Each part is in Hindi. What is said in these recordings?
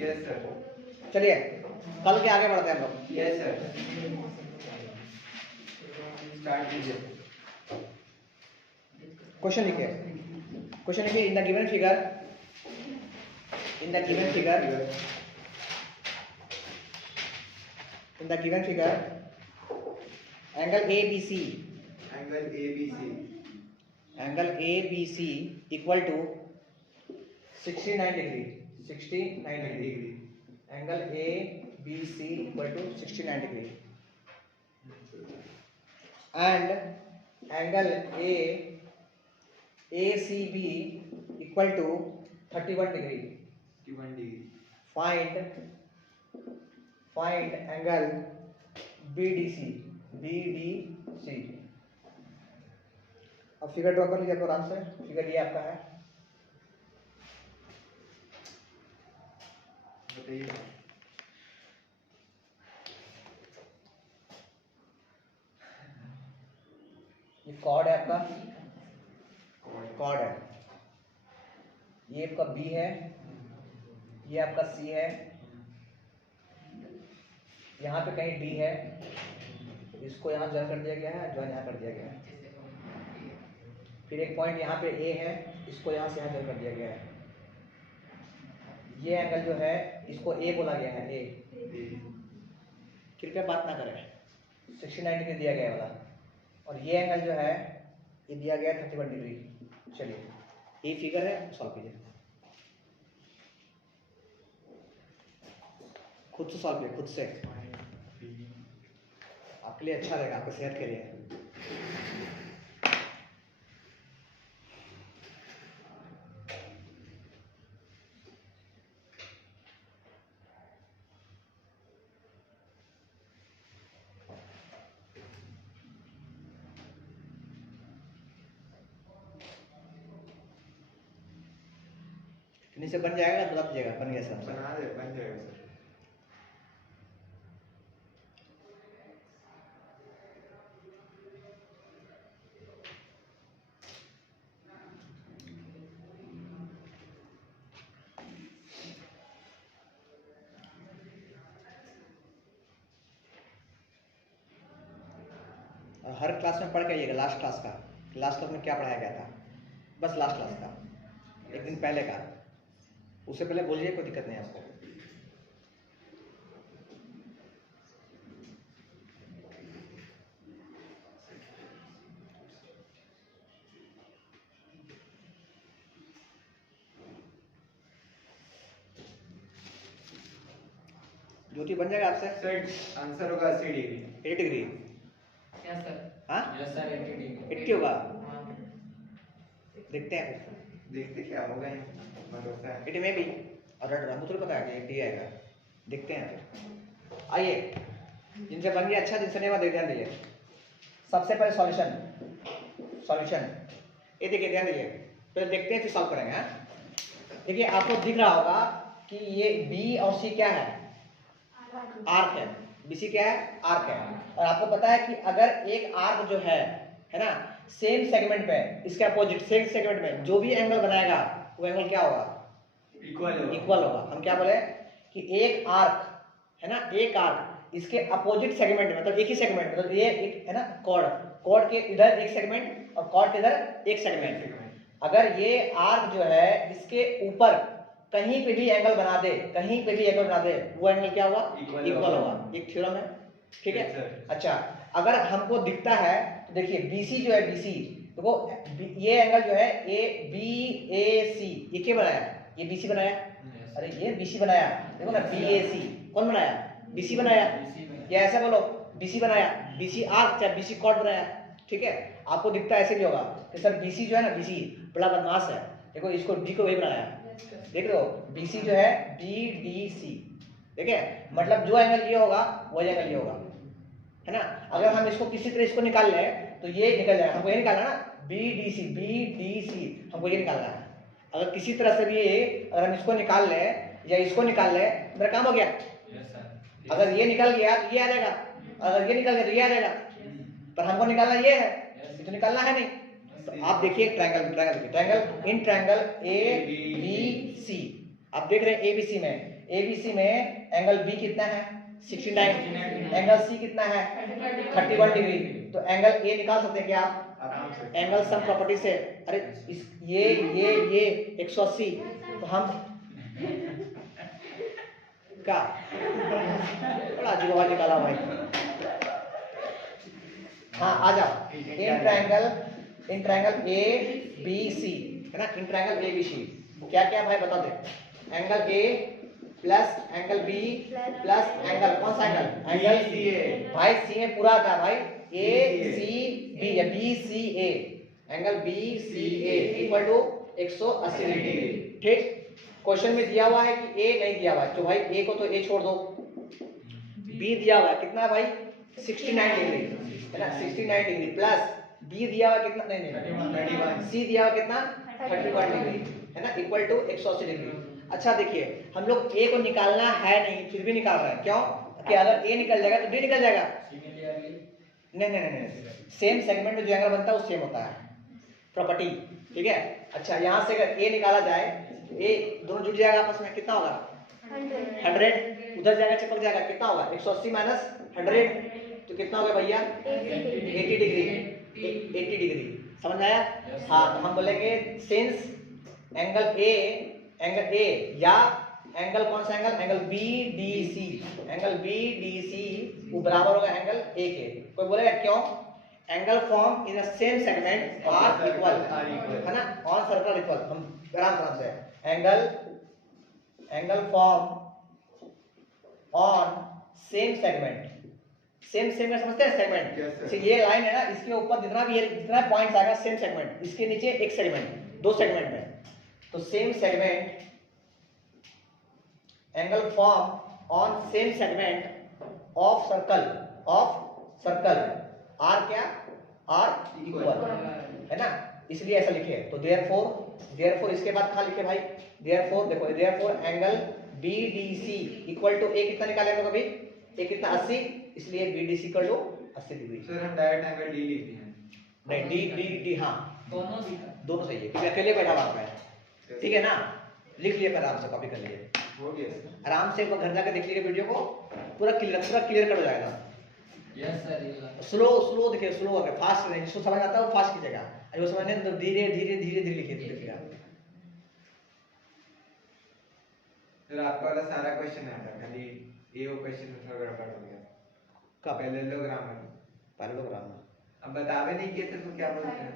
Yes sir. चलिए कल के आगे बढ़ते हैं हम लोग। यस सर, स्टार्ट कीजिए। क्वेश्चन लिखिए, क्वेश्चन लिखिए। In the given figure, in the given figure, in the given figure angle ABC, angle ABC, angle ABC equal to 69 degree, 69 degree. Angle ABC equal to 69 degree and angle ACB equal to 31 degree. 31 degree. Find angle BDC। अब फिगर ड्रॉ कर लीजिए आपको आराम से। फिगर ये आपका है, बताइए। ये कॉर्ड है आपका, कॉर्ड है। ये आपका B है, ये आपका C है, यहाँ पे कहीं D है, इसको यहाँ ज्वाइन कर दिया गया है, ज्वाइन यहाँ कर दिया गया है। फिर एक पॉइंट यहाँ पे A है, इसको यहाँ से यहाँ ज्वाइन कर दिया गया है। ये एंगल जो है इसको A बोला गया है, A। कृपया बात ना करें। 69 डिग्री दिया गया है वाला, और ये एंगल जो है ये दिया गया है 31 डिग्री। चलिए ये फिगर है, सॉल्व कीजिए, खुद से सॉल्व कीजिए, खुद से। आपके लिए अच्छा रहेगा, आपकी सेहत के लिए। नीचे बन जाएगा, बता दीजिएगा बन गया सब। बना दे, बन जाएगा सर। और हर क्लास में पढ़ के आइएगा, लास्ट क्लास का, लास्ट क्लास में क्या पढ़ाया गया था, बस लास्ट क्लास का, एक दिन पहले का। उससे पहले बोलिए, कोई दिक्कत नहीं आपको। ज्योति बन जाएगा आपसे? सर आंसर होगा 80 डिग्री। 80 डिग्री? Yes sir. हाँ यस सर, 80 डिग्री। 80 होगा, देखते हैं फिर। देखते क्या होगा, भरोसा है। 80 में भी, और हमको थोड़ी पता है कि 80 आएगा, देखते हैं फिर। आइए, जिनसे बन गया अच्छा, जिनसे नहीं बना ध्यान दीजिए। सबसे पहले सॉल्यूशन, ये देखिए, ध्यान दीजिए, पहले देखते हैं फिर सॉल्व करेंगे। हाँ देखिए, आपको दिख रहा होगा कि ये B और C क्या है, आर्क है। BC क्या है, आर्क है। और आपको पता है कि अगर एक आर्क जो है ना, सेम सेगमेंट में, इसके अपोजिट सेम सेगमेंट में जो भी एंगल बनाएगा वो एंगल क्या होगा, इक्वल होगा। हम क्या बोले कि एक आर्क है ना, एक आर्क इसके अपोजिट सेगमेंट में, मतलब एक ही सेगमेंट, मतलब ये एक है ना कॉर्ड के इधर एक सेगमेंट और कॉर्ड के इधर एक सेगमेंट। अगर ये आर्क जो है इसके ऊपर कहीं पे भी एंगल बना दे, वो एंगल क्या होगा, इक्वल होगा। एक थ्योरम है, ठीक है। अच्छा, अगर हमको दिखता है तो देखिए BC जो है, BC देखो, ये एंगल जो है BAC, ये क्या बनाया, ये BC बनाया। अरे ये BC बनाया, देखो ना, BAC कौन बनाया, BC बनाया। या ऐसा बोलो BC बनाया, BC आर्क या BC कॉर्ड बनाया, ठीक है। आपको दिखता है ऐसे भी होगा कि सर BC जो है ना, BC बड़ा बदमाश है, देखो इसको B को वही बनाया, देख लो BC जो है BDC, ठीक है। मतलब जो एंगल ये होगा वो एंगल ये होगा, है ना। अगर हम इसको किसी तरह इसको निकाल ले तो ये निकल जाएगा, हमको ये निकालना ना, BDC हमको ये निकालना है। अगर किसी तरह से भी अगर हम इसको निकाल ले या इसको निकाल ले, मेरा काम हो गया। अगर ये निकल गया तो ये आ जाएगा, अगर ये निकल गया तो ये आ जाएगा, पर हमको निकालना ये है, ये तो निकालना है नहीं। तो आप देखिए ट्रायंगल इन ट्रायंगल ABC, आप देख रहे हैं एबीसी में एंगल बी कितना है 69, एंगल सी कितना है 31 डिग्री। तो एंगल ए निकाल सकते हैं क्या आप आराम से एंगल सम प्रॉपर्टी से? अरे इस ये 180, तो हम क्या बड़ा अजीब आवाज निकाला भाई। हाँ आ जाओ, इन ट्रायंगल ए बी सी है ना, इन ट्रायंगल ए बी सी क्या क्या भाई बता दे। Angle A plus angle B plus angle कौन सा एंगल? एंगल सी ए भाई, सी में पूरा आता है भाई, ए सी बी या B C A, angle B C A equal to 180 degree. ठीक, क्वेश्चन में दिया हुआ है कि ए नहीं दिया हुआ है, तो भाई ए को तो ए छोड़ दो, बी दिया हुआ है कितना भाई 69 डिग्री है ना, 69 डिग्री प्लस बी दिया हुआ कितना, नहीं 31, सी दिया हुआ कितना 31 डिग्री है ना, इक्वल टू 180 डिग्री। अच्छा देखिए, हम लोग ए को निकालना है नहीं, फिर भी निकाल रहे हैं, क्यों कि अगर ए निकल जाएगा तो बी निकल जाएगा। नहीं, सेम सेगमेंट में जो एंगल बनता है वो सेम होता है, प्रॉपर्टी। ठीक है, अच्छा यहाँ से अगर ए निकाला जाए तो ए दोनों जुड़ जाएगा आपस में, कितना होगा 100, उधर जाएगा चिपक जाएगा, कितना होगा 180 माइनस 100, तो कितना होगा भैया 80 डिग्री। समझ आया? हाँ, तो हम बोलेंगे सिंस एंगल ए या एंगल कौन सा angle, angle B D C वो बराबर होगा एंगल ए के। कोई बोलेगा क्यों? Angle form in the same segment are equal है ना, ऑन सर्कल इक्वल। हम आराम से angle form on same segment समझते हैं सेगमेंट? Yes, ये लाइन है ना, इसके ऊपर जितना भी जितना पॉइंट्स आएगा सेम सेगमेंट, इसके नीचे एक सेगमेंट, दो सेगमेंट में, तो same segment angle form on same segment of circle are क्या, आर इक्वल है ना, इसलिए ऐसा लिखे। तो देयरफॉर इसके बाद कहाँ लिखे भाई, देयरफॉर देखो, therefore angle BDC equal to A कितना निकालेंगे कभी, ए कितना 80, इसलिए BDC equal to 80 degree. Sir हम डायरेक्ट एंगल डी लिखते हैं। नहीं डी हाँ दोनों सही है, क्योंकि अकेले बैठा हुआ है। ठीक है ना, लिख लिए आराम से, कॉपी कर लिए, हो गया सर। आराम से एक बार घर जाकर देख लीजिए वीडियो को, पूरा क्लियर कर हो जाएगा। Yes sir. स्लो देखिए, स्लो अगर फास्ट नहीं, जिसको समझ आता है वो फास्ट कीजिएगा, जो समझ नहीं तो धीरे लिखिए देखिएगा। सर आपका वाला सारा क्वेश्चन आया था, खाली ए वो क्वेश्चन में थोड़ा गड़बड़ हो गया। कब? पैरेललोग्राम। अब बतावे नहीं किए थे तो क्या बोलते हैं,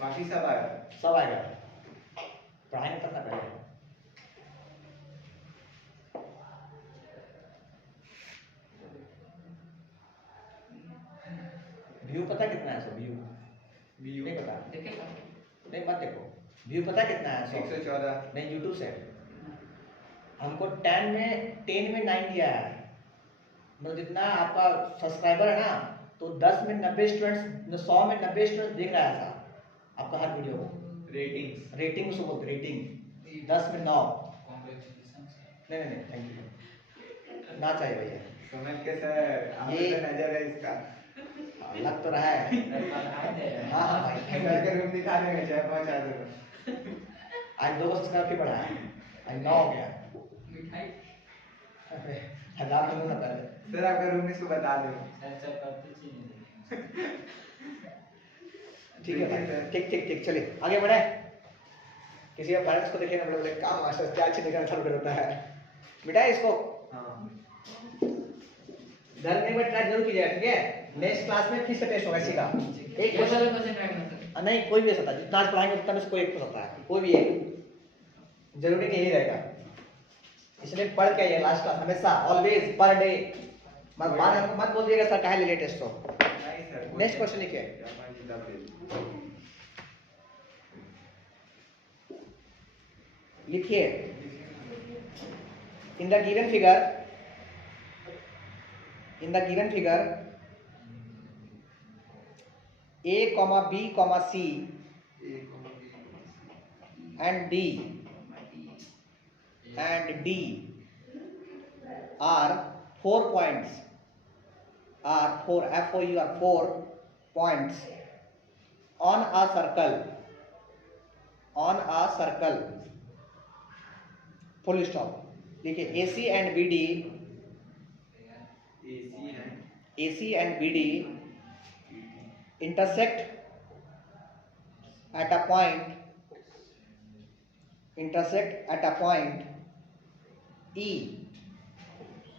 बाकी सब आया। पढ़ाई में करना पहले। व्यू पता कितना है? व्यू नहीं पता? नहीं मत देखो, व्यू पता कितना है? 114। नहीं, यूट्यूब से हमको 10 में 9 दिया है, मतलब जितना आपका सब्सक्राइबर है ना, तो 10 में 90 स्टूडेंट्स, 100 में 90 स्टूडेंट्स देख रहा है ऐसा आपका हर वीडियो को। रेटिंग उसको बोलते, रेटिंग 10 में 9। नहीं थैंक यू, ना चाहिए भैया, समझ के सर ये ये नजर है इसका। लग तो रहा है। हाँ भाई, घर के रूम दिखा देंगे, चाहे पहुंचा दो। आज 2 सब्सक्राइब भी बढ़ा है, आज 9 हो गया। 1000 तो ना पहले। सर आपका रूम इसको बता दो। ठीक है भाई, ठीक चलिए आगे बढ़े। किसी का पेरेंट्स को देखिए ना, बोले काम मास्टर क्या अच्छी निकाल चालू कर देता है, बेटा इसको हाँ घर में एक ट्राई जरूर कीजिएगा। ठीक है, नेक्स्ट क्लास में फिर से टेस्ट होगा इसी का, एक क्वेश्चन नहीं कोई भी हो सकता है, जितना आज पढ़ाएंगे उतना में से कोई एक हो सकता है, कोई भी एक, जरूरी नहीं यही रहेगा। इसलिए पढ़ के आइए लास्ट क्लास हमेशा, ऑलवेज पर डे। मत बोलिएगा सर कहाँ ले लिए टेस्ट। तो नहीं सर, नेक्स्ट क्वेश्चन लिखिए। लिखिए, in the given figure A, B, C and D are 4 points, are 4 points on a circle on a circle, full stop. देखिए AC and BD, AC and BD intersect at a point, intersect at a point E,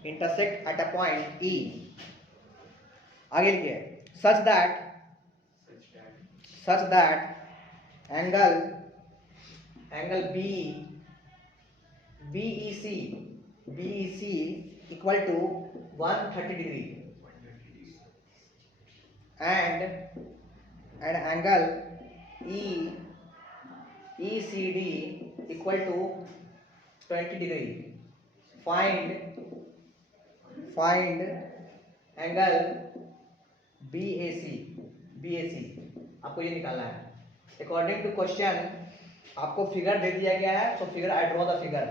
intersect at a point E। आगे लिखिए such that angle BEC equal to 130 degree and angle ECD equal to 20 degree। find angle BAC आपको ये निकालना है। अकॉर्डिंग टू क्वेश्चन आपको फिगर दे दिया गया है, तो figure I draw the figure.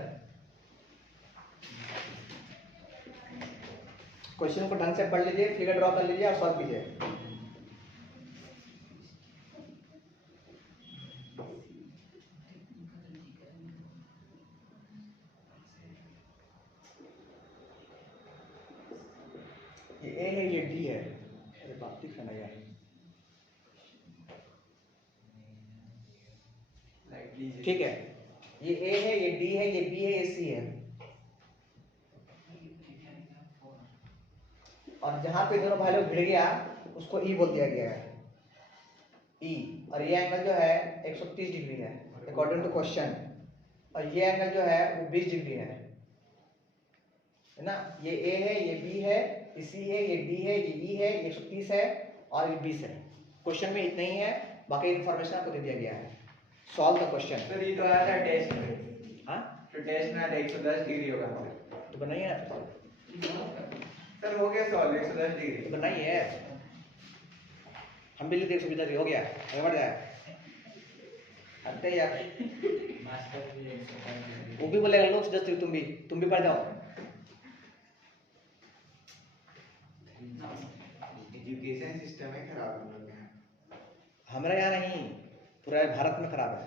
Question को ढंग से पढ़ लीजिए, फिगर ड्रॉ कर लीजिए और सॉल्व कीजिए। ये ए है, ये डी है। अरे बात ठीक है ना यार। ठीक है, ये ए है, ये डी है, ये बी है, ये सी है। और जहां पे दोनों भाई लोग भिड़ गया उसको ई बोल दिया गया है, ई। और ये एंगल जो है 130 डिग्री है अकॉर्डिंग टू क्वेश्चन, और ये एंगल जो है वो 20 डिग्री है ना। ये ए है, ये बी है, ये सी है, ये डी है, ये ई है, ये 130 है और ये 20 है। क्वेश्चन में इतना ही है, बाकी इन्फॉर्मेशन आपको दे दिया गया है। Solve the question. सर ये तो आया था टेस्ट में। हाँ तो टेस्ट में आया था 110 डिग्री होगा तो बनाइए ना, सर। हो गया सॉल्व 110 डिग्री। तो बनाइए। हम भी लेते 120 डिग्री हो गया, आगे बढ़ जाए। हटते यार, वो भी बोलेगा लो 10 डिग्री, तुम भी पढ़ जाओ। एजुकेशन सिस्टम है खराब हम लोग के यहाँ। हमारे यहाँ नहीं, पूरा भारत में खराब है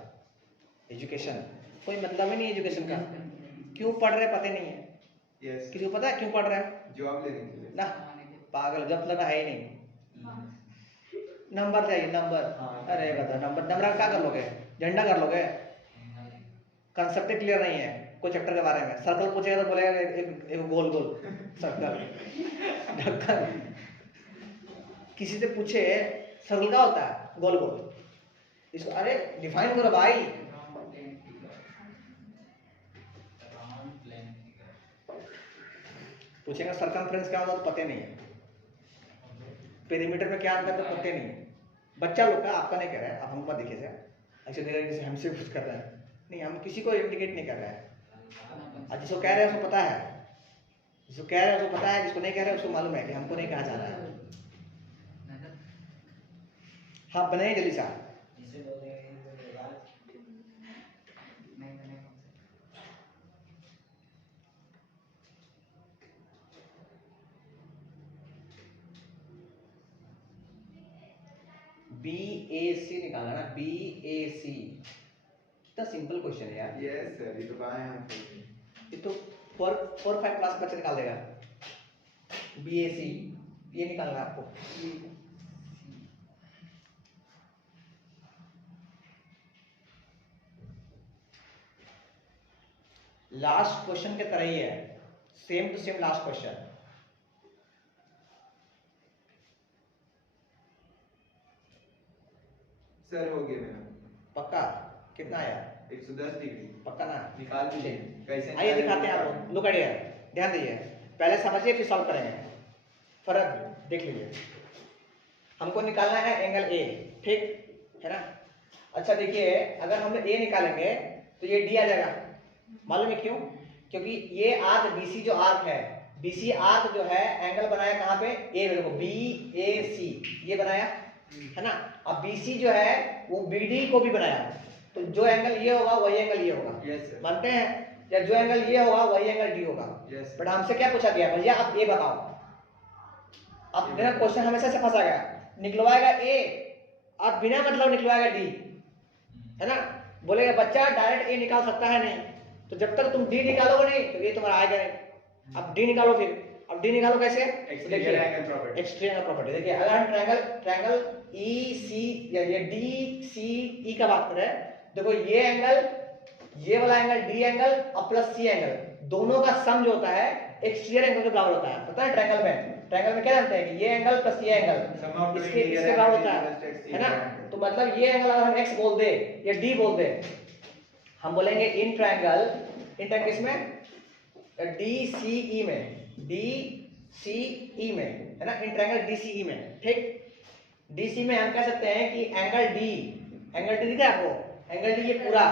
एजुकेशन। कोई मतलब ही नहीं एजुकेशन का। क्यों पढ़ रहे पता नहीं है। यस। किसी को पता है क्यों पढ़ रहे हैं? जॉब लेने के लिए ना, पागल, जब लेना है ही नहीं। नंबर चाहिए, नंबर। अरे बता, नंबर क्या कर लोगे? झंडा कर लोगे? कंसेप्ट क्लियर नहीं है कोई चैप्टर के बारे में। सर्कल पूछेगा तो बोलेगा एक गोल सर्कल। ढक्कन। किसी से पूछे सर्कल क्या होता है? गोल इसको अरे डिफाइन करो भाई। पूछेगा सर्कमफ्रेंस क्या होता है तो पता नहीं है, पेरीमीटर में क्या अंतर है तो पता नहीं है। बच्चा लोग का, आपका नहीं कह रहा है, आप हमको मत देखिए सर, ऐसे देख रहे हैं जैसे हमसे कुछ कर रहे हैं। नहीं, हम किसी को इंडिकेट नहीं कर रहे हैं। और जिसको कह रहे हैं उसको पता है, जिसको कह रहे हैं उसको पता है, जिसको नहीं कह रहे हैं उसको मालूम है कि हमको नहीं कहा जा रहा है। हाँ बनाइए जल्दी सा। BAC निकालना ना, BAC। कितना सिंपल क्वेश्चन है यार। यस सर, ये तो बाएं हाथ से। ये तो 4-5 क्लास बच्चे निकाल देगा। BAC ये निकालना है आपको। लास्ट क्वेश्चन के तरह ही है, same to same last question. Sir हो गया मेरा। पक्का? कितना आया? 110 डिग्री। पक्का ना? निकाल दीजिए। कैसे? आइए दिखाते हैं आपको। लुक एट हियर, ध्यान दीजिए, पहले समझिए फिर सॉल्व करेंगे। फर्क देख लीजिए। हमको निकालना है एंगल ए, ठीक है ना। अच्छा देखिए, अगर हम ए निकालेंगे तो ये डी आ जाएगा। मालूम है क्यों? क्योंकि ये आर्क BC जो आर्क है, BC आर्क जो है एंगल बनाया कहाँ पे? ए में। देखो BAC ये बनाया है ना। अब BC जो है वो BD को भी बनाया, तो जो एंगल ये होगा वही एंगल ये होगा। Yes sir. मानते हैं? या जो एंगल ये होगा वही एंगल डी होगा। यस। बट हमसे क्या पूछा गया? भैया आप ए बताओ। अब मेरा क्वेश्चन हमेशा से फंसा गया, निकलवाएगा ए और बिना मतलब निकलवाएगा डी, है ना। बोलेगा बच्चा डायरेक्ट ए निकाल सकता है नहीं, तो जब तक तुम डी निकालोगे नहीं तो ये तुम्हारा आएगा नहीं। अब डी निकालो फिर, अब डी निकालो कैसे? Exterior angle property. Exterior angle property. देखिए अगर हम ट्रायंगल ई सी या ये डी सी ई का बात करें, देखो ये एंगल, ये वाला एंगल डी एंगल और प्लस सी एंगल, दोनों का सम जो होता है एक्सटीरियर एंगल के बराबर होता है। पता है ट्रायंगल में क्या जानते हैं कि ये एंगल प्लस ये एंगल इसके बराबर होता है ना। तो मतलब ये एंगल अगर हम x बोल दे या d बोल दे, हम बोलेंगे इन ट्रायंगल इसमें DCE में, DCE में है ना, इन ट्रायंगल DCE में, ठीक। DC में हम कह सकते हैं कि एंगल D दिखा है आपको, एंगल D ये पूरा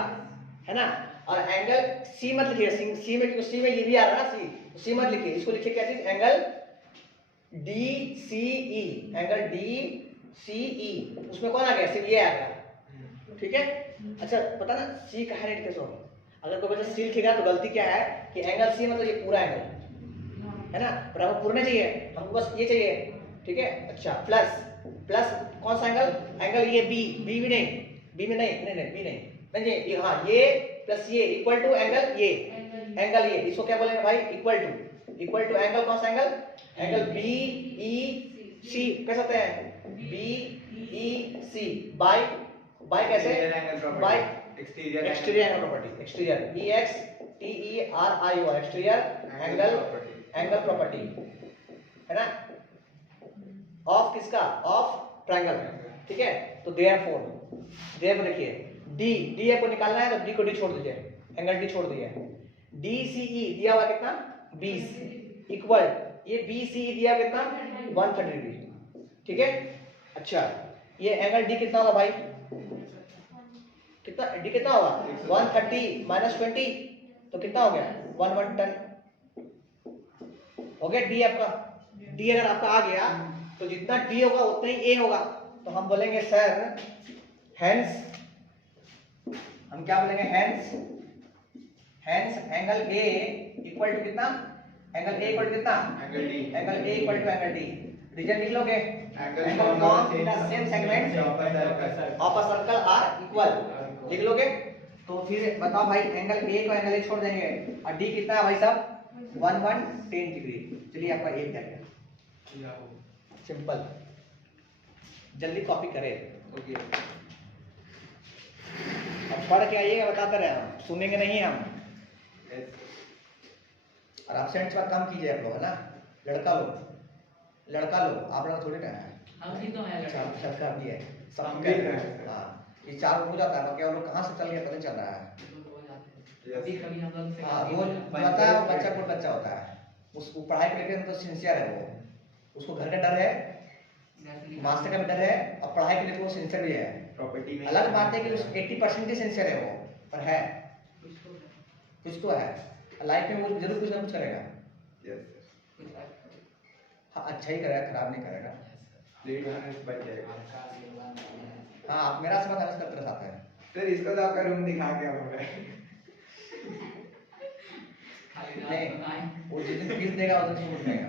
है ना, और एंगल C मत लिखिए, C में, क्योंकि C में ये भी आ रहा है ना, C मत लिखिए, इसको लिखिए क्या चीज, एंगल DCE, एंगल DCE, उसमें कौन आ गया, सिर्फ ये आ गया, ठीक है। अच्छा पता ना C का है कैसे होगा, अगर कोई बच्चा C लिखेगा तो गलती क्या है कि एंगल C मतलब ये पूरा एंगल है ना, पर हमको पूरा नहीं चाहिए, हमको बस ये चाहिए, ठीक है। अच्छा प्लस कौन सा एंगल ये B भी नहीं, B में नहीं ये, हाँ ये प्लस ये इक्वल टू एंगल ये, इसको क्या बोलेंगे भाई, इक्वल टू एंगल, कौन सा एंगल BEC, कह सकते हैं BEC, बाय कैसे, bye exterior angle property, exterior EXTERIO, exterior angle property है ना, ऑफ किसका, ऑफ ट्रायंगल, ठीक है। तो देयरफॉर देखिए डी आपको निकालना है तो डी को डी छोड़ दीजिए, एंगल डी छोड़ दीजिए, DCE दिया हुआ कितना 20 इक्वल, ये BCE दिया कितना 130 डिग्री, ठीक है। अच्छा ये एंगल डी कितना होगा भाई, कितना डी कितना होगा 130 माइनस 20 तो कितना हो गया 110 हो गया डी आपका। डी अगर आपका आ गया तो जितना डी होगा उतना ही ए होगा, तो हम बोलेंगे सर हेंस, हम क्या बोलेंगे hence angle A equal to कितना, एंगल ए इक्वल टू कितना, angle A equal to angle D. Reason लिख लोगे, angle form in the same segment of a circle are equal, लिख लोगे। तो फिर बताओ भाई एंगल ए को एंगल ए छोड़ देंगे और डी कितना है भाई साहब 110 डिग्री। चलिए आपका ए क्या गया, सिंपल, जल्दी कॉपी करें। ओके अब पढ़ के आइएगा, बताते रहे हम, सुनेंगे नहीं हम। और एब्सेंट का कम कीजिए आप लोग, है ना, लड़का लोग आप लोग थोड़ी ना है, हम भी तो हैं अच्छा लड़के। सबका भी है, सब हम भी भी है। हैं। हाँ ये चार हो जाता है, बाकी आप लोग कहाँ से चल गया पता नहीं चल रहा है। कभी कभी हम लोग से हाँ वो बता है, बच्चा कोई बच्चा होता है, उसको पढ़ाई को लेकर तो सिंसियर है वो, उसको घर का डर है, मास्टर का भी डर है, और पढ़ाई के लिए वो सिंसियर भी है। प्रॉपर्टी में अलग बात है कि उस 80% ही सिंसियर है वो, पर है कुछ तो है लाइफ में, वो जरूर कुछ ना कुछ करेगा। यस हाँ अच्छा ही करेगा, खराब नहीं करेगा। लेट होने से बच जाएगा। हाँ आप मेरा समय खर्च करते रहते हैं। सर इसको तो आपका रूम दिखा के आऊंगा। नहीं वो जिस दिन फीस देगा उस दिन छूट देगा।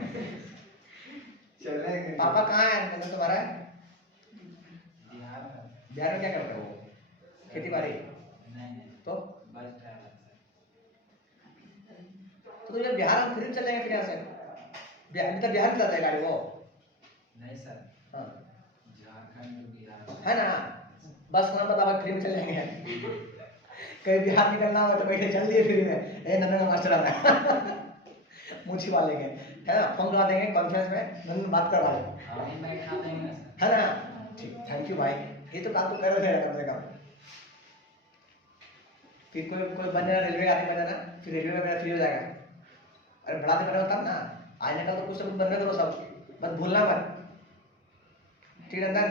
चलना है कि पापा कहाँ है मतलब तुम्हारा, बिहार में बिहार में क्या करते हो, खेती बाड़ी, नहीं तो बस ड्राइवर तो जब बिहार में फिर चलेंगे फिर यहाँ से, बिहार में चलता है गाड़ी वो, नहीं सर, हाँ झारखंड बिहार है ना, बस का नाम बता फ्री में चलेंगे। कहीं बिहार निकलना होगा तो बैठे चल लिए फ्री में, ए नन्ना मास्टर आ रहा है मुझी वाले के, है ना, फोन करवा देंगे कॉन्फ्रेंस में, नन्ना बात करवा लेंगे, हम ही बैठा देंगे सर। है ना। ठीक, थैंक यू भाई, ये तो काम तो कर रहे हैं कम से कम। फिर कोई बनेगा रेलवे आदमी बनेगा, फिर रेलवे में मेरा फ्री हो जाएगा। अरे बढ़ा दे बनेगा तब ना, आज निकल तो कुछ ना कुछ बनने करो सब, बस भूलना मत, ठीक है नंदन,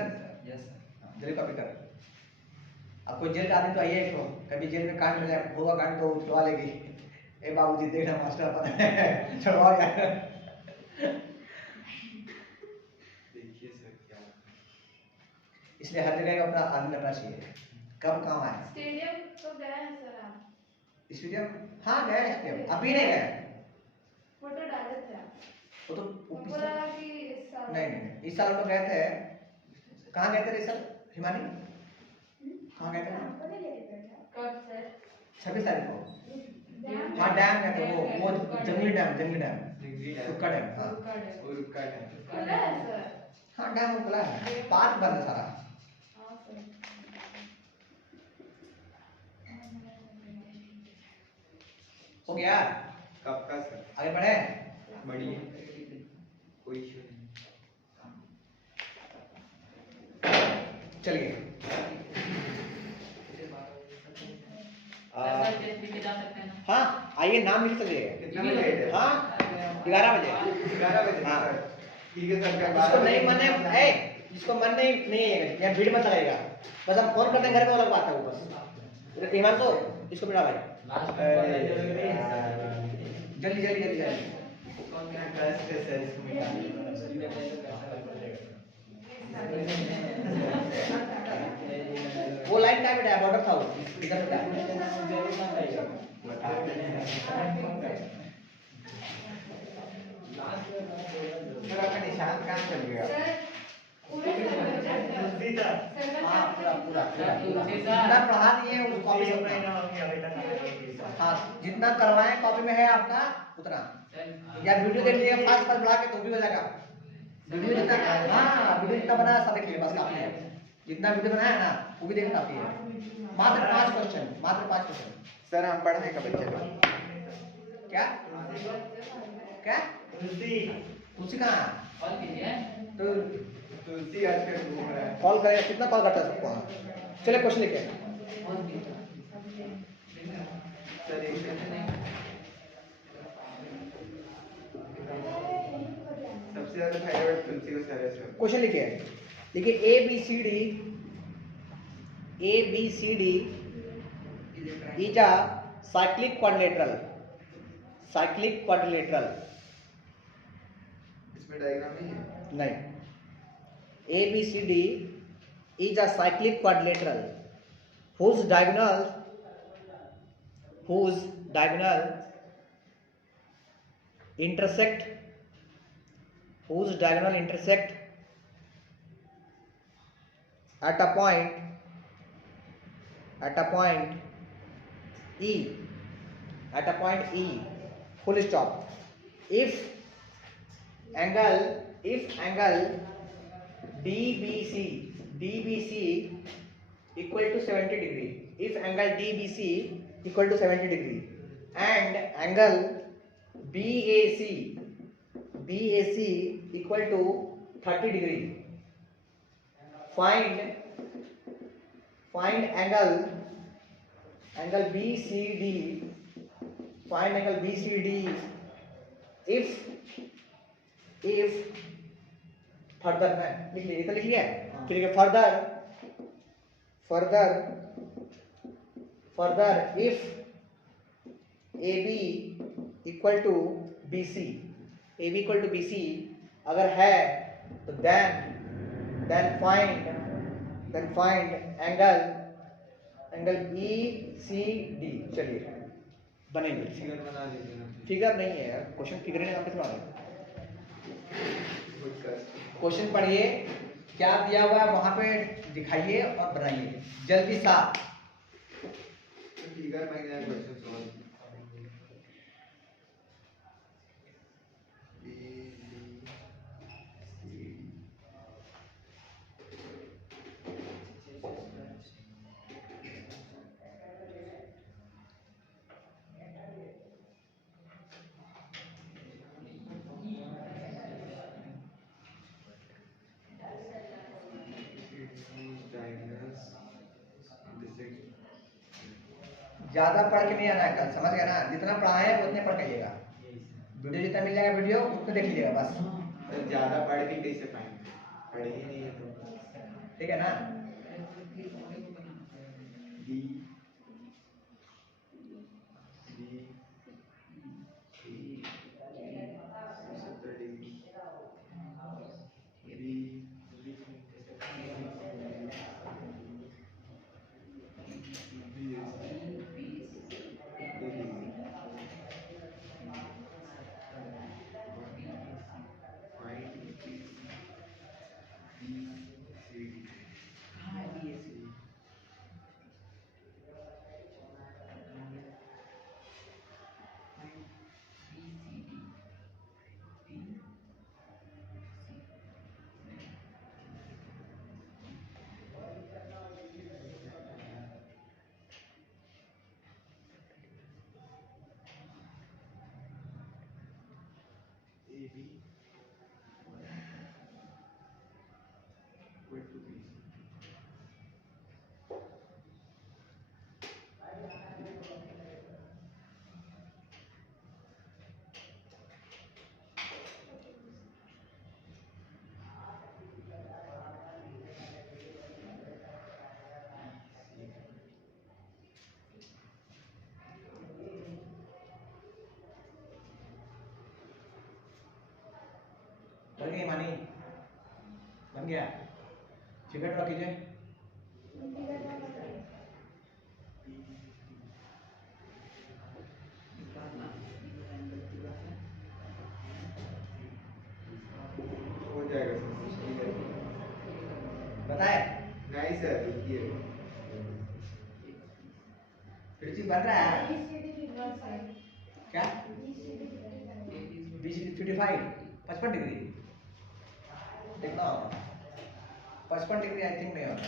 यस सर। जल्दी कॉपी कर। अब कोई जेल का आदमी तो आइए एक तो, कभी जेल में कांड मिले होगा, कांड तो उठवा लेगी, ए बाबूजी देखना मास्टर अपन छुड़वा गया। देखिए सर क्या इसलिए हर जगह का अपना आदमी रखना चाहिए, कब काम आए। स्टेडियम तो गए हैं सर आप, स्टेडियम, हाँ गए स्टेडियम, अभी नहीं गए, फोटो डाले थे आप, वो तो हमको लगा कि इस साल नहीं इस साल हम लोग गए थे। कहाँ गए थे इस साल हिमानी, कहाँ गए थे, हमको नहीं लेके गए थे। 26 तारीख को। डैम हाँ डैम है तो वो जंगली डैम जंगली डैम रुक्का डैम हाँ और रुक्का डैम खुला है सर। हाँ डैम खुला है पार्क बंद है सारा। हाँ सर। हो गया कब का सर आगे बढ़े। बढ़िया कोई इशू नहीं चलिए सर टेस्ट भी जा सकते हैं ना? हाँ आइए नाम लिख चलिए। कितना बजे है हाँ 11 बजे। 11 बजे हाँ। सर ठीक है सर जिसको नहीं मन है जिसको मन नहीं है यहाँ भीड़ मत लगाएगा बस हम फोन करते हैं घर पे वो लोग बात है वो बस हिमांशु इसको बिठा भाई लास्ट जल्दी जल्दी जल्दी जल्दी ट्रस्ट है सर इसको मिटा वो लाइन क्या बेटा बॉर्डर था वो इधर बेटा सर आपका निशान कहाँ चल गया सर पूरे सर्वर हाँ पूरा पूरा पूरा तुलसी सर। जितना पढ़ा दिए उस कॉपी से उतना हाँ जितना करवाए कॉपी में है आपका उतना या वीडियो देख लीजिएगा फास्ट फास्ट बढ़ा के तो भी हो जाएगा वीडियो जितना हाँ वीडियो जितना बना है सब देख लीजिए बस काफी है जितना वीडियो बनाया है ना वो भी देखना काफी है मात्र 5 क्वेश्चन सर हम पढ़ने का बच्चे लोग क्या क्या तुलसी कहाँ है? कॉल कीजिए। तो तुलसी आजकल घूम रहा है कॉल करेगा कितना कॉल करता है सबको हाँ। चलिए क्वेश्चन लिखे कॉल कीजिए। सर एक सबसे ज्यादा थायराइड तुलसी को सर है सर क्वेश्चन लिखिए देखिए A B C D is a cyclic quadrilateral इसमें डायग्राम नहीं है नहीं A B C D is a cyclic quadrilateral whose diagonal intersect at a point E full stop if angle DBC equal to 70 degree if angle DBC equal to 70 degree and angle BAC equal to 30 degree find angle BCD if further में लिख लीजिए तो लिख लिया फिर further if AB equal to BC अगर है तो then find angle ECD चलिए बनेंगे फिगर बना लीजिए ना फिगर नहीं है यार क्वेश्चन फिगर नहीं आप कितना गुड कर क्वेश्चन पढ़िए क्या दिया हुआ है वहां पे दिखाइए और बनाइए जल्दी सा फिगर में क्या क्वेश्चन सॉल्व ज्यादा पढ़ के नहीं आना है कल समझ गया ना जितना पढ़ाए हैं उतने पढ़ जाइएगा वीडियो जितना मिल जाएगा वीडियो उतना देख लीजिएगा बस ज्यादा पढ़ के कैसे पाएंगे पढ़ ही नहीं है तो ठीक है ना डी डी 70 डिग्री बन गई मानी? बन गया? फिगर ड्रॉ कीजिए। हो जाएगा सर। बताए? नहीं सर, रुकिए। फिर चीज बन रहा है क्या? BCD 55 55 डिग्री देखना होगा। 55 डिग्री आई थिंक नहीं होगा।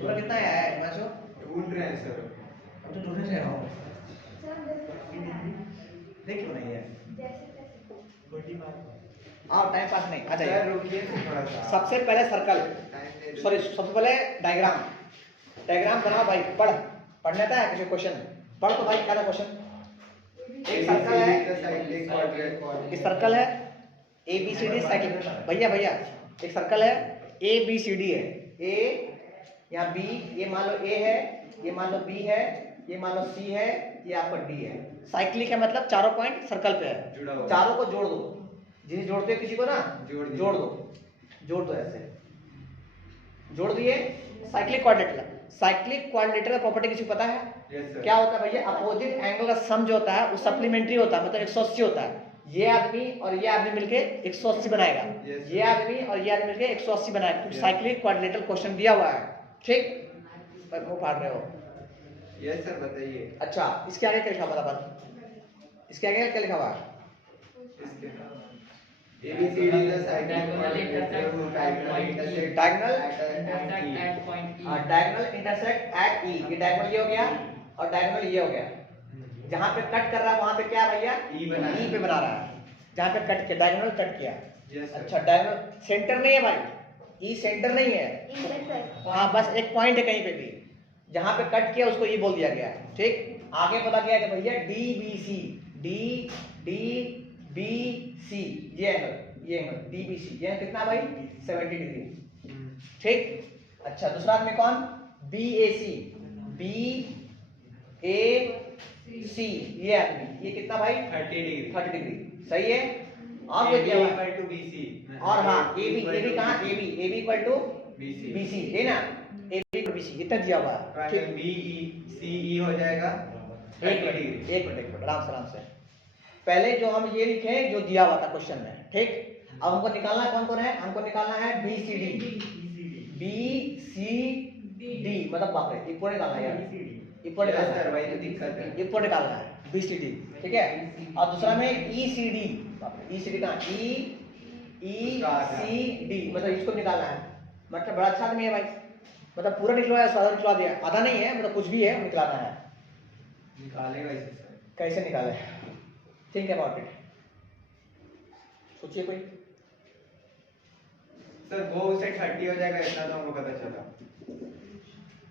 पूरा कितना है हिमांशु? ढूंढ रहे हैं सर। अब तो ढूंढने से हो देख क्यों नहीं है? आओ टाइम पास नहीं आ सर जाइए। रुकिए थोड़ा सा। सबसे पहले सर्कल सॉरी सबसे पहले डायग्राम बनाओ भाई। पढ़ने आता है किसी क्वेश्चन? पढ़ तो भाई। क्या था क्वेश्चन? एक सर्कल है, इस सर्कल है ABCD साइकिल। भैया एक सर्कल है ABCD है। A यहाँ B, ये मान लो A है, ये मान लो B है, ये मान लो C है, ये आपका D है। साइक्लिक है मतलब चारों पॉइंट सर्कल पे जुड़ा है। हुआ। चारों को जोड़ दो। जिसे जोड़ते हो किसी को ना जोड़ दो ऐसे जोड़ दिए। साइक्लिक क्वाड्रिलेटरल का प्रॉपर्टी किसी को पता है? Yes, sir. क्या होता है भैया? अपोजिट एंगल का सम जो होता है वो सप्लीमेंट्री होता है, मतलब 180 होता है। ये आदमी और ये आदमी मिलके 180 बनाएगा। Yes, sir. ये आदमी और ये आदमी मिलके 180 बनाएगा। क्योंकि साइक्लिक क्वाड्रिलेटरल क्वेश्चन दिया हुआ है। ठीक? पर मुंह फाड़ रहे हो। यस सर, बताइए। अच्छा इसके आगे क्या लिखा हुआ था? इसके आगे क्या लिखा हुआ है? ABCD the cyclic quadrilateral whose diagonal intersect Diagonal? at point E। Diagonal intersect at E। ये डायगोनल ये हो गया और डायगोनल ये हो गया। जहां पे कट कर रहा है वहां पे क्या भैया? E बना E पे बना रहा है। जहां पे कट किया डायगोनल कट किया। Yes, sir. अच्छा डायगोनल सेंटर नहीं है भाई। E सेंटर नहीं है। हाँ बस एक पॉइंट है कहीं पे भी। जहां पे कट किया उसको ये बोल दिया गया। ठीक? आगे बोला गया कि भैया DBC DBC ये एंगल DBC ये कितना भाई? 70 डिग्री। ठीक? अच्छा दूसरा आदमी कौन? BAC ये आदमी ये कितना भाई? 30 डिग्री। सही है। और कोई दिया हुआ है? equal to BC। और हाँ AB कहाँ? AB equal to BC। BC है ना? AB इक्वल BC इतना दिया हुआ है। ट्रायंगल BECE हो जाएगा 30 डिग्री। एक मिनट आराम से। पहले जो हम ये लिखे जो दिया हुआ था क्वेश्चन में। ठीक? अब हमको निकालना कौन है? हमको निकालना है BCD मतलब बाप रे इक्वल निकालना है यार। इक्वल Yes, निकालना sir, है। वही तो दिक्कत है। इक्वल निकालना है BCD। ठीक है? और दूसरा में ECD ECD कहाँ? ECD मतलब इसको निकालना है। मतलब बड़ा अच्छा आदमी है भाई। मतलब पूरा निकलवाया साधा निकलवा दिया। आधा नहीं है मतलब कुछ भी है निकलाना है। निकालेगा इसे सर। कैसे निकाले? Think about it. सोचिए कोई। सर वो उससे 30 हो जाएगा, इतना तो हमको पता चला।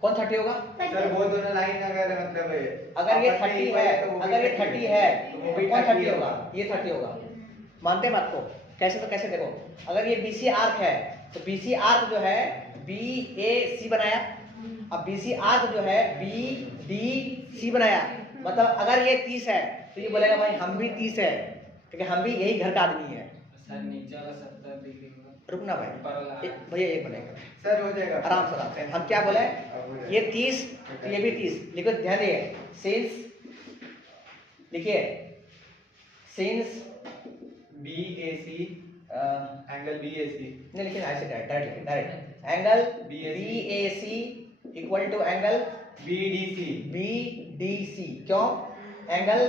कौन 30 होगा? सर वो दोनों लाइन अगर मतलब अगर ये 30 है तो वो भी अगर ये 30 है तो तो वो भी कौन 30 30 होगा? ये 30 होगा। मानते हैं बात को? कैसे तो कैसे देखो, अगर ये BC आर्क है तो BC आर्क जो है BAC बनाया। अब BC आर्क जो है BDC बनाया। मतलब अगर ये 30 है तो ये बोलेगा भाई हम भी 30 है क्योंकि हम भी यही घर का आदमी है। सर नीचे वाला 70 डिग्री होगा। रुकना ऊपर वाला भाई भैया एक बनेगा सर हो जाएगा। आराम से। हम क्या बोले? ये 30 तो ये भी 30। लिखो ध्यान दिए सिंस लिखिए सिंस BAC एंगल BAC नहीं लिखिए ऐसे direct angle BAC equal to angle BDC। क्यों? Angle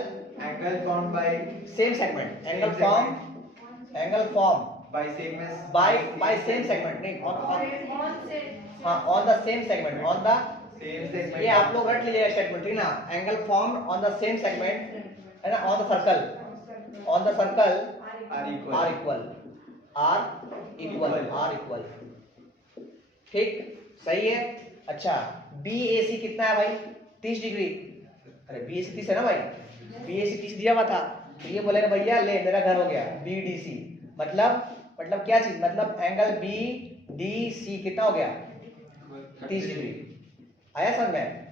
formed by same segment angle form by segments by same segment नहीं हाँ on the same segment on the same segment। ये आप लोग रट लीजिएगा स्टेटमेंट ठीक ना? Angle form on the same segment है ना on the circle on the circle are equal are equal. ठीक, सही है। अच्छा, बी ए सी कितना है भाई? 30 डिग्री। अरे बी ए सी 30 है ना भाई, बी ए सी 30 दिया हुआ था, तो ये बोलेगा भैया ले मेरा घर हो गया बी डी सी। मतलब क्या चीज, मतलब एंगल बी डी सी कितना हो गया? 30 डिग्री। आया समझ में?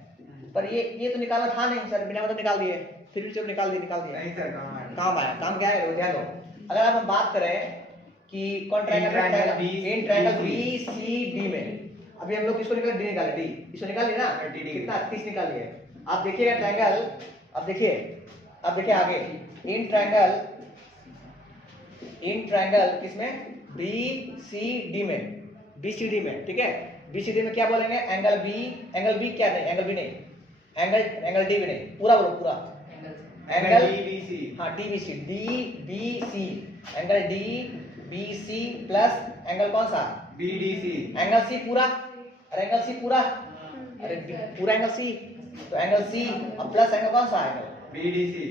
पर ये तो निकालना था नहीं सर, बिना मतलब निकाल दिए, फिर भी चलो निकाल दिए नहीं सर, काम आया। काम क्या है ध्यान दो। अगर आप हम बात करें कि कौन ट्रायंगल बी सी डी में, अभी हम लोग किसको निकाले? डी निकाले, डी इसको निकाल लिया ना, 30 डिग्री। कितना? 30 निकाल लिए। आप देखिएगा ट्रायंगल, अब देखिए आगे इन ट्रायंगल किसमें? बी सी डी में, ठीक है। बी सी डी में क्या बोलेंगे? एंगल बी क्या नहीं, एंगल बी नहीं, एंगल डी भी नहीं, पूरा बोलो पूरा। एंगल डीबीसी, हाँ DBC, D B C, angle D B C plus angle कौन सा? बीडीसी, एंगल सी पूरा। अरे एंगल सी पूरा, अरे पूरा एंगल सी, तो एंगल सी और प्लस एंगल कौन सा? Angle BDC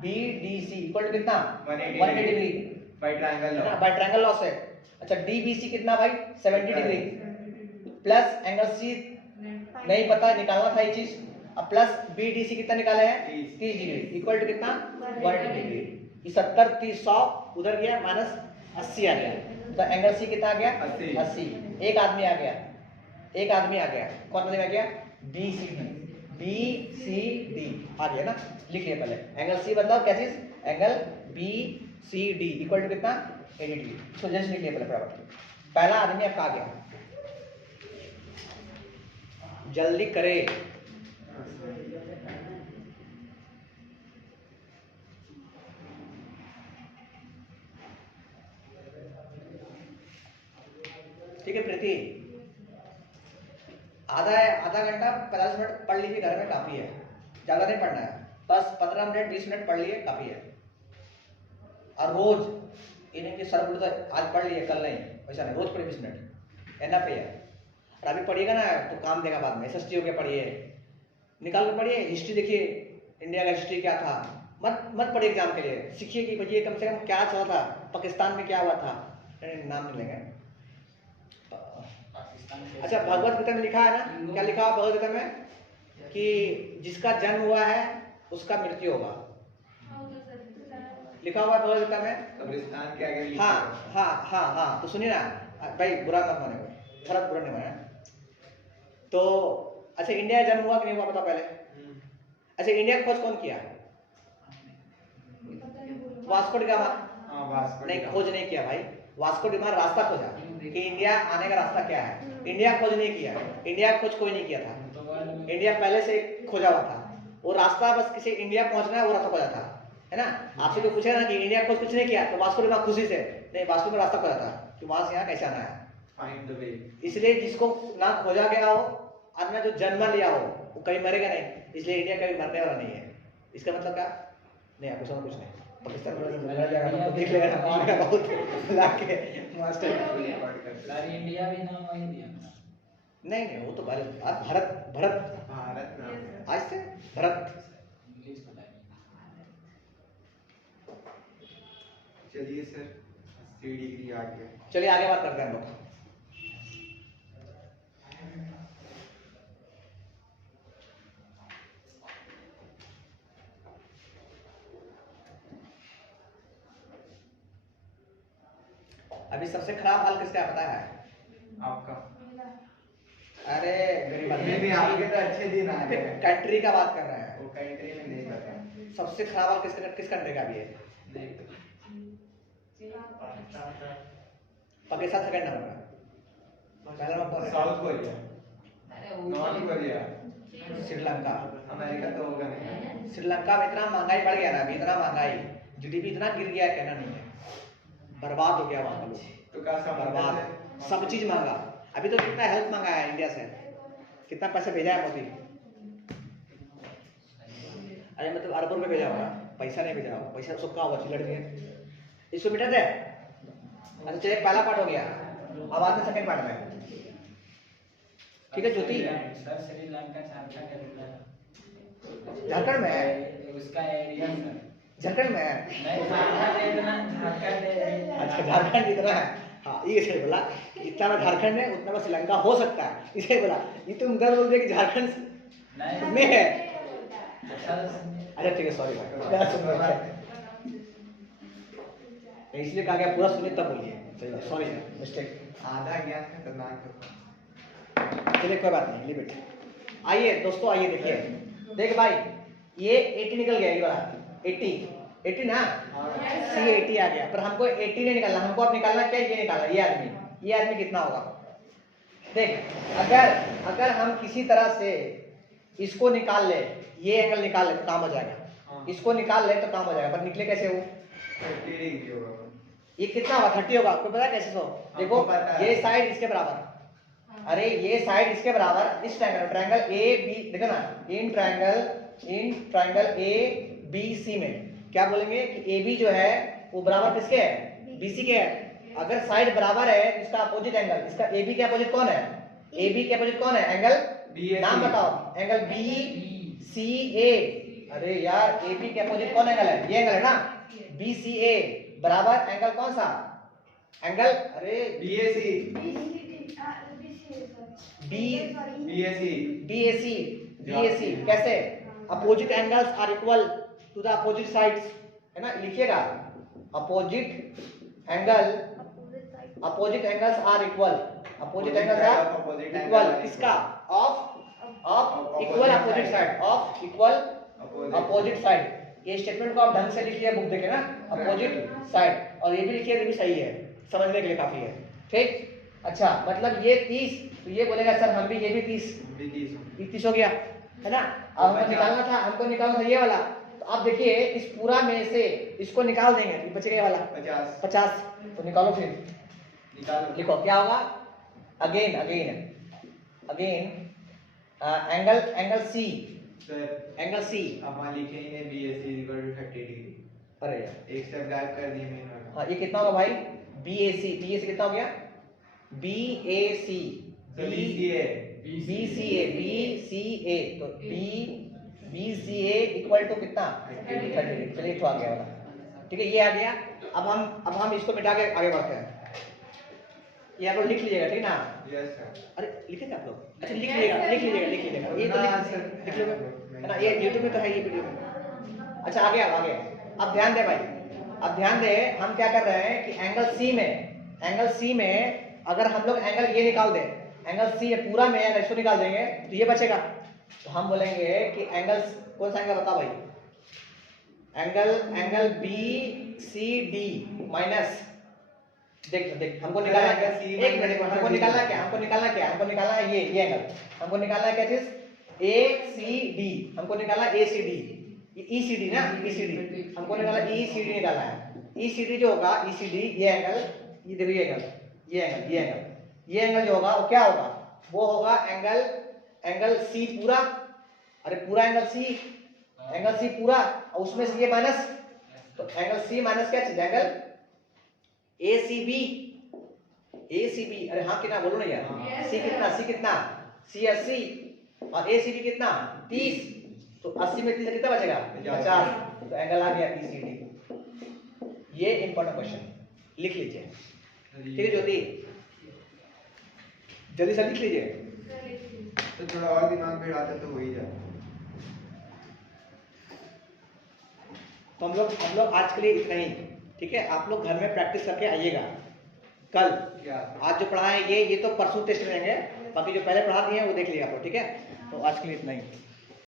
BDC equal to कितना? 180 degree by triangle law. By triangle law से। अच्छा, डीबीसी कितना भाई? 70 डिग्री प्लस एंगल सी नहीं पता, निकालना था ये चीज। अब प्लस बीडीसी कितना निकाले हैं? 30 डिग्री इक्वल टू कितना? 180 डिग्री। ये 70 30 100 उधर गया, माइनस 80 आ गया, तो एंगल सी कितना आ गया? 80। एक आदमी आ गया, कौन आदमी आ गया? बी सी डी आ गया ना, लिख लिया पहले। एंगल सी बताओ क्या चीज? Angle B C D equal to कितना? 80 डिग्री। तो जस्ट लिख लिया पहले बराबर। पहला आदमी आपका आ गया, जल्दी करे। ठीक है प्रीति, आधा घंटा 50 मिनट पढ़ लीजिए घर में, काफी है, ज्यादा नहीं पढ़ना है, बस 15 मिनट 20 मिनट पढ़ लिए काफी है। और रोज इन्हें कि सर बोले तो आज पढ़ लिए कल नहीं, वैसा नहीं, रोज पढ़िए 20 मिनट एनफ है। और अभी पढ़िएगा ना तो काम देगा बाद में। एसएसटी हो गया, पढ़िए, निकाल के पढ़िए। हिस्ट्री देखिए, इंडिया का हिस्ट्री क्या था, मत पढ़िए एग्जाम के लिए, सीखिए कि भैया कम से कम क्या चला था, पाकिस्तान में क्या हुआ था। नाम नहीं लेंगे। अच्छा, भगवत गीता में लिखा है ना, क्या लिखा है भगवत गीता में? कि जिसका जन्म हुआ है उसका मृत्यु होगा, लिखा हुआ है भगवत गीता में। कब्रिस्तान के आगे लिखा है। हाँ, तो सुनिए ना भाई, बुरा मत माने, भरत बुरा नहीं माना। तो अच्छा, इंडिया जन्म हुआ कि नहीं हुआ बताओ पहले? अच्छा, इंडिया खोज कौन किया? Vasco D gamma. नहीं, खोज नहीं किया भाई, वास्को डी गामा रास्ता खोजा कि इंडिया आने का रास्ता क्या है। इंडिया खोज नहीं किया, इंडिया खोज कोई नहीं किया था, इंडिया पहले से खोजा हुआ था। वो रास्ता बस किसी इंडिया पहुंचना है, वो रास्ता खोजा था, है ना। आपसे तो पूछेगा ना कि इंडिया खोज कुछ नहीं किया, तो वास्को डी गामा खुशी से नहीं, वास्को में रास्ता खोजा था कि वहां से यहाँ कैसे आना है। Find the way. इसलिए जिसको ना खोजा गया हो और ना जो जन्म लिया हो, वो कभी मरेगा नहीं, इसलिए इंडिया कभी मरने वाला नहीं है। इसका मतलब क्या? नहीं, आपको समझ कुछ नहीं। पाकिस्तान में लड़ जाएगा, मतलब देख लेगा ना, मारेगा बहुत लाके मास्टर। सर इंडिया भी नाम वही दिया। नहीं, वो तो भारत नाम आज से भरत। इंग्लिश पता नहीं। चलिए सर, 80 डिग्री आ गया। चलिए आगे बात करते हैं हम लोग। अभी सबसे खराब हाल किसका पता है? आपका? अरे गरीब आदमी, नहीं, आपके तो अच्छे दिन आ गए। कंट्री का बात कर रहे हैं। वो कंट्री में नहीं पता। सबसे खराब हाल किस कंट्री का भी है? पाकिस्तान सेकंड नंबर का, पहला नंबर कौन है? South Korea, north Korea, Sri Lanka. America तो होगा नहीं। श्रीलंका में इतना महंगाई बढ़ गया ना अभी, इतना महंगाई, जीडीपी इतना गिर गया, कहना नहीं है, बर्बाद हो गया वहाँ का लोग, तो क्या बर्बाद, सब चीज महंगा। अभी तो कितना हेल्प मांगा है इंडिया से, कितना पैसे भेजा है मोदी? अरे मतलब अरबों रुपये भेजा होगा, पैसा नहीं भेजा होगा, पैसा सबका होगा, चिल्लड़ दिए। इसको मिटा दे। अच्छा चलिए, पहला पार्ट हो गया, अब आते सेकंड पार्ट में। ठीक है ज्योति? सर श्रीलंका झारखंड झारखंड में है? उसका एरिया सर झारखंड में है? नहीं झारखंड इतना झारखंड अच्छा झारखंड इतना है। हाँ ये सही बोला, इतना में झारखंड है उतना में श्रीलंका हो सकता है, इसे बोला। ये तुम उधर बोल दिया कि झारखंड नहीं में है। अच्छा तो समझे। अच्छा ठीक है, सॉरी भाई, इसलिए कहा गया पूरा सुनिए तब बोलिए। Sorry mistake. आधा ज्ञान खतरनाक होता है। चलिए कोई बात नहीं, लिमिट। आइए दोस्तों, आइए देखिए, देख भाई ये 80 निकल गया, ये वाला 80 ना, सी 80 आ गया, पर हमको 80 नहीं निकालना, हमको अब निकालना क्या है, ये निकालना। ये आदमी कितना होगा? देख अगर हम किसी तरह से इसको निकाल ले, ये एंगल निकाल ले तो काम हो जाएगा, इसको निकाल ले तो काम हो जाएगा, पर निकले कैसे वो? 30 डिग्री होगा। ये कितना होगा? 30 होगा। आपको पता है कैसे? सो देखो पता है। ये साइड इसके बराबर, अरे ये साइड इसके बराबर, इस ट्रायंगल ए बी, देखो ना, इन ट्रायंगल ए बी सी में क्या बोलेंगे कि ए बी जो है वो बराबर किसके है? बी सी के है। अगर साइड बराबर है तो इसका अपोजिट एंगल, इसका ए बी के अपोजिट कौन है? ए बी के अपोजिट कौन है? Angle BAC। नाम बताओ, एंगल बी सी ए। अरे यार ए बी के अपोजिट कौन एंगल है? ये एंगल है ना, बी सी ए बराबर एंगल कौन सा? एंगल, अरे BAC BAC कैसे? Opposite angles are equal to the opposite sides, है ना, लिखिएगा। Opposite angles are equal, opposite angles are equal किसका? Of equal opposite side, of equal opposite side. ये स्टेटमेंट को आप ढंग से लिखिए, बुक देखे ना, अपोजिट साइड, और ये भी लिखिए, ये भी सही है, समझने के लिए काफी है, ठीक। अच्छा, मतलब ये 30, तो ये बोलेगा सर हम भी, ये भी 30 हो गया, है ना। अब हमको निकालना था ये वाला, तो अब देखिए इस पूरा में से इसको निकाल देंगे, तो बचेगा ये वाला 50, तो निकालो फिर, निकालो। लिखो क्या होगा? Again angle C, sir angle C, अब मान लिखेंगे BAC 30 डिग्री। अरे यार एक स्टेप बैक कर दिए मैंने वाला। हाँ, ये कितना होगा भाई? BAC कितना हो गया? BAC सर BCA BCA, तो BCA इक्वल टू कितना? 30। चलिए तो आ गया वाला, ठीक है, ये आ गया। अब हम इसको मिटा के आगे बढ़ते हैं। ये आप लोग लिख लीजिएगा, ठीक ना? Yes sir. अरे लिखेंगे आप लोग? अच्छा लिख लीजिएगा, ये तो लिख लोगे, है ना, ये यूट्यूब में तो है, ये वीडियो में। अच्छा आगे अब ध्यान दे भाई, अब ध्यान दे, हम क्या कर रहे हैं कि एंगल सी में अगर हम लोग एंगल ये निकाल दें, एंगल सी पूरा में अगर इसको निकाल देंगे तो ये बचेगा, तो हम बोलेंगे कि एंगल कौन सा एंगल बता भाई? एंगल BCD माइनस, देख हमको निकालना क्या? एक मिनट, हमको निकालना क्या है? ये एंगल हमको निकालना है, क्या चीज? ACD, हमको निकालना है ACD, ECD ना, ECD हमको निकालना है, ECD निकालना है। ECD जो होगा, ECD ये एंगल, ये देखो ये एंगल जो होगा वो क्या होगा? वो होगा एंगल C पूरा, अरे पूरा एंगल C पूरा, और उसमें से ये माइनस, तो एंगल C माइनस क्या चीज? एंगल ACB, अरे हाँ कितना बोलो ना यार, C कितना? C 80 और ACB कितना? 30, तो 80 में 30 से कितना बचेगा? 50, तो एंगल आ गया ECD। ये इंपॉर्टेंट क्वेश्चन लिख लीजिए, ठीक है ज्योति, जल्दी से लिख लीजिए। तो थोड़ा और दिमाग में आता तो हो ही जाता। तो हम लोग आज के लिए इतना ही, ठीक है। आप लोग घर में प्रैक्टिस करके आइएगा। कल क्या? आज जो पढ़ा है ये तो परसों टेस्ट रहेंगे, बाकी जो पहले पढ़ा दिए हैं वो देख लिया आप लोग, ठीक है। तो आज के लिए इतना ही।